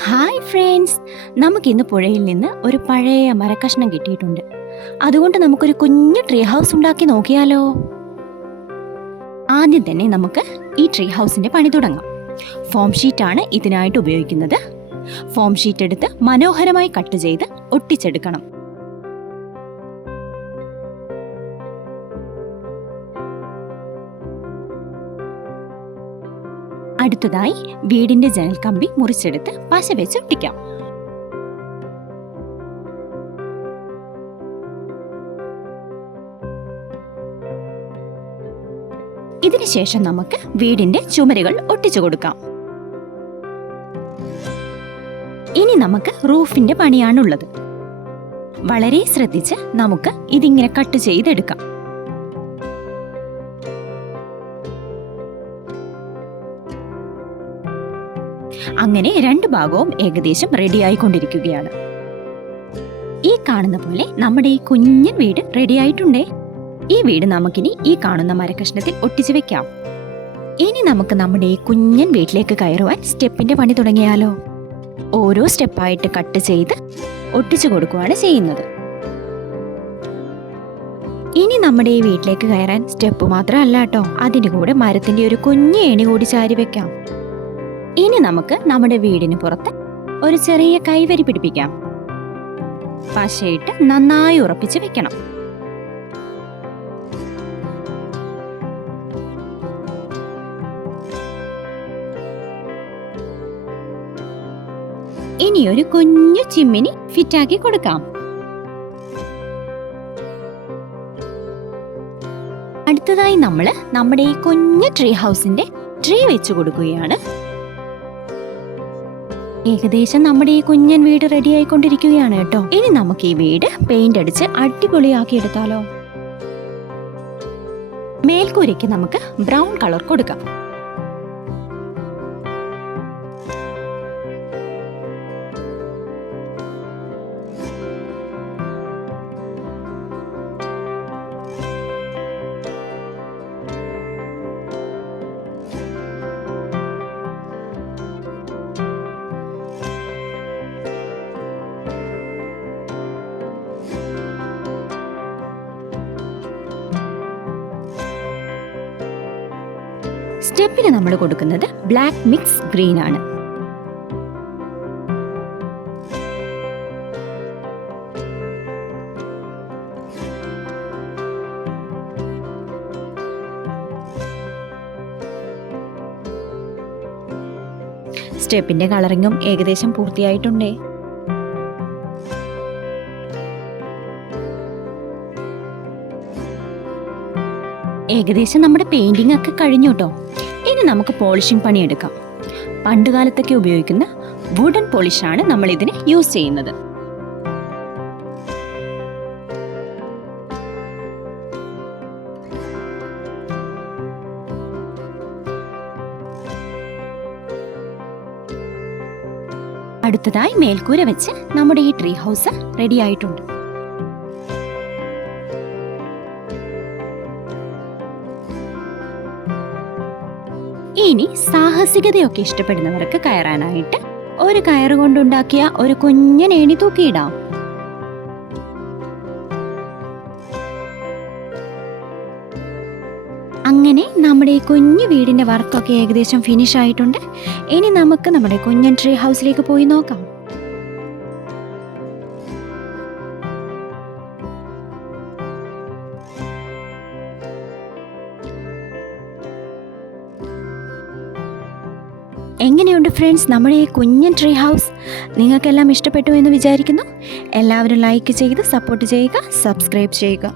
Hi friends, നമുക്കിന്ന് പുഴയിൽ നിന്ന് ഒരു പഴയ മരക്കഷ്ണം കിട്ടിയിട്ടുണ്ട്. അതുകൊണ്ട് നമുക്കൊരു കുഞ്ഞു ട്രീ ഹൗസ് ഉണ്ടാക്കി നോക്കിയാലോ? ആദ്യം തന്നെ നമുക്ക് ഈ ട്രീ ഹൗസിന്റെ പണി തുടങ്ങാം. ഫോം ഷീറ്റാണ് ഇതിനായിട്ട് ഉപയോഗിക്കുന്നത്. ഫോം ഷീറ്റ് എടുത്ത് മനോഹരമായി കട്ട് ചെയ്ത് ഒട്ടിച്ചെടുക്കണം. അടുത്തതായി വീടിന്റെ ജനൽ കമ്പി മുറിച്ചെടുത്ത് പശ വെച്ച് ഒട്ടിക്കാം. ഇതിനുശേഷം നമുക്ക് വീടിന്റെ ചുമരുകൾ ഒട്ടിച്ചു കൊടുക്കാം. ഇനി നമുക്ക് റൂഫിന്റെ പണിയാണുള്ളത്. വളരെ ശ്രദ്ധിച്ച് നമുക്ക് ഇതിങ്ങനെ കട്ട് ചെയ്തെടുക്കാം. അങ്ങനെ രണ്ട് ഭാഗവും ഏകദേശം റെഡി ആയിക്കൊണ്ടിരിക്കുകയാണ്. ഈ കാണുന്ന പോലെ നമ്മുടെ ഈ കുഞ്ഞൻ വീട് റെഡി ആയിട്ടുണ്ടേ. ഈ വീട് നമുക്കിനി ഈ കാണുന്ന മരക്കഷ്ണത്തിൽ ഒട്ടിച്ചു വെക്കാം. ഇനി നമുക്ക് നമ്മുടെ ഈ കുഞ്ഞൻ വീട്ടിലേക്ക് കയറുവാൻ സ്റ്റെപ്പിന്റെ പണി തുടങ്ങിയാലോ? ഓരോ സ്റ്റെപ്പായിട്ട് കട്ട് ചെയ്ത് ഒട്ടിച്ചു കൊടുക്കുകയാണ് ചെയ്യുന്നത്. ഇനി നമ്മുടെ ഈ വീട്ടിലേക്ക് കയറാൻ സ്റ്റെപ്പ് മാത്രമല്ല കേട്ടോ, അതിൻ്റെ കൂടെ മരത്തിന്റെ ഒരു കുഞ്ഞു ഏണി കൂടി ചാരി വെക്കാം. ഇനി നമുക്ക് നമ്മുടെ വീടിന് പുറത്ത് ഒരു ചെറിയ കൈവരി പിടിപ്പിക്കാം. പശയിട്ട് നന്നായി ഉറപ്പിച്ച് വെക്കണം. ഇനി ഒരു കുഞ്ഞു ചിമ്മിനി ഫിറ്റാക്കി കൊടുക്കാം. അടുത്തതായി നമ്മൾ നമ്മുടെ ഈ കുഞ്ഞു ട്രീ ഹൗസിന്റെ ട്രീ വെച്ചു കൊടുക്കുകയാണ്. ഏകദേശം നമ്മുടെ ഈ കുഞ്ഞൻ വീട് റെഡി ആയിക്കൊണ്ടിരിക്കുകയാണ് കേട്ടോ. ഇനി നമുക്ക് ഈ വീട് പെയിന്റ് അടിച്ച് അടിപൊളിയാക്കി എടുത്താലോ? മേൽക്കൂരയ്ക്ക് നമുക്ക് ബ്രൗൺ കളർ കൊടുക്കാം. സ്റ്റെപ്പിന് നമ്മൾ കൊടുക്കുന്നത് ബ്ലാക്ക് മിക്സ് ഗ്രീൻ ആണ്. സ്റ്റെപ്പിന്റെ കളറിങ്ങും ഏകദേശം പൂർത്തിയായിട്ടുണ്ടേ. ഏകദേശം നമ്മുടെ പെയിന്റിംഗ് ഒക്കെ കഴിഞ്ഞു കേട്ടോ. ഇനി നമുക്ക് പോളിഷിംഗ് പണിയെടുക്കാം. പണ്ടുകാലത്തൊക്കെ ഉപയോഗിക്കുന്ന വുഡൻ പോളിഷാണ് നമ്മൾ ഇതിന് യൂസ് ചെയ്യുന്നത്. അടുത്തതായി മേൽക്കൂര വെച്ച് നമ്മുടെ ഈ ട്രീ ഹൗസ് റെഡി ആയിട്ടുണ്ട്. ഇനി സാഹസികതയൊക്കെ ഇഷ്ടപ്പെടുന്നവർക്ക് കയറാനായിട്ട് ഒരു കയറ് കൊണ്ടുണ്ടാക്കിയ ഒരു കുഞ്ഞൻ ഏണി തൂക്കിയിടാം. അങ്ങനെ നമ്മുടെ ഈ കുഞ്ഞു വീടിന്റെ വർക്കൊക്കെ ഏകദേശം ഫിനിഷ് ആയിട്ടുണ്ട്. ഇനി നമുക്ക് നമ്മുടെ കുഞ്ഞൻ ട്രീ ഹൗസിലേക്ക് പോയി നോക്കാം. എങ്ങനെയുണ്ട് ഫ്രണ്ട്സ് നമ്മുടെ ഈ കുഞ്ഞൻ ട്രീ ഹൗസ്? നിങ്ങൾക്കെല്ലാം ഇഷ്ടപ്പെട്ടു എന്ന് വിചാരിക്കുന്നു. എല്ലാവരും ലൈക്ക് ചെയ്ത് സപ്പോർട്ട് ചെയ്യുക, സബ്സ്ക്രൈബ് ചെയ്യുക.